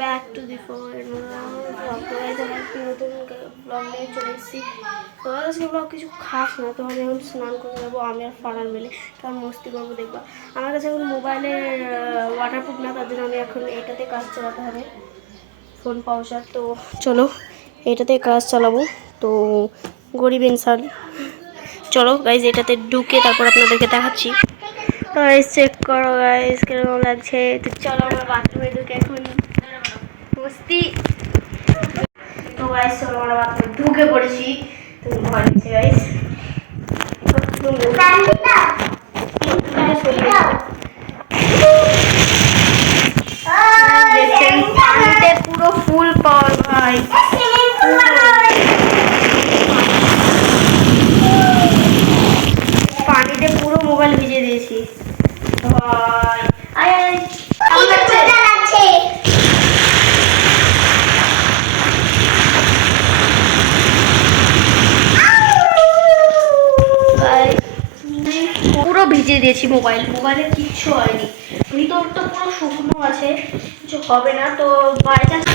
Back to the phone নতুন blog নিয়ে চলে এসেছি। তো আজকে ব্লগ কিছু খাস না, তো আমি এখন স্নান করে যাবো আমি আর ফারান মিলে, কারণ মস্তি করবো দেখবা। আমার কাছে এখন মোবাইলের ওয়াটারপ্রুফ না, তার জন্য আমি এখন এটাতে কাজ চালাতে হবে, ফোন পাউচার। তো চলো এটাতে কাজ চালাবো। তো গরিব ইনসান, চলো গাইজ এটাতে ঢুকে তারপর আপনাদেরকে দেখাচ্ছি। তো গাইজ চেক করো গাইজ কিরকম লাগছে। তো চলো আমরা বাথরুমে ঢুকে এখন মস্তি। তো গাইজ চলো আমরা বাথরুমে ঢুকে পড়েছি। তুমি ভয় দিচ্ছে গাইজ। দেখছেন পানিতে পুরো ফুল পাওয়ার ভাই, পানিতে পুরো মোবাইল ভিজে দিয়েছি ভাই। আয় আয় পুরো ভিজে দিয়েছি মোবাইলের কিচ্ছু হয়নি, ভিতরটা পুরো শুকনো আছে, কিছু হবে না। তো বাই চান্স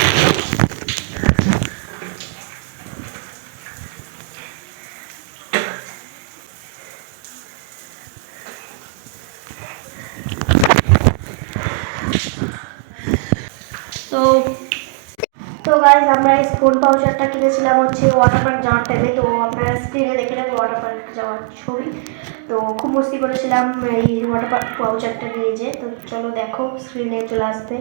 তো তো গাইজ আমরা এই ফোন পাউচারটা কিনেছিলাম হচ্ছে ওয়াটার পার্ক যাওয়ার টাইমে। তো আপনারা স্ক্রিনে দেখে নেবেন ওয়াটার পার্ক যাওয়ার ছবি। তো খুব মস্তি করেছিলাম এই ওয়াটার পার্ক পাউচারটা নিয়ে যে। তো চলো দেখো স্ক্রিনে চলে আসবে।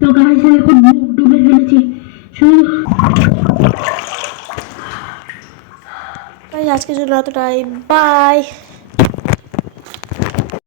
তো গাইজ এখন মুখ ডুবে ফেলেছি। আজকের জন্য এতটাই, বাই।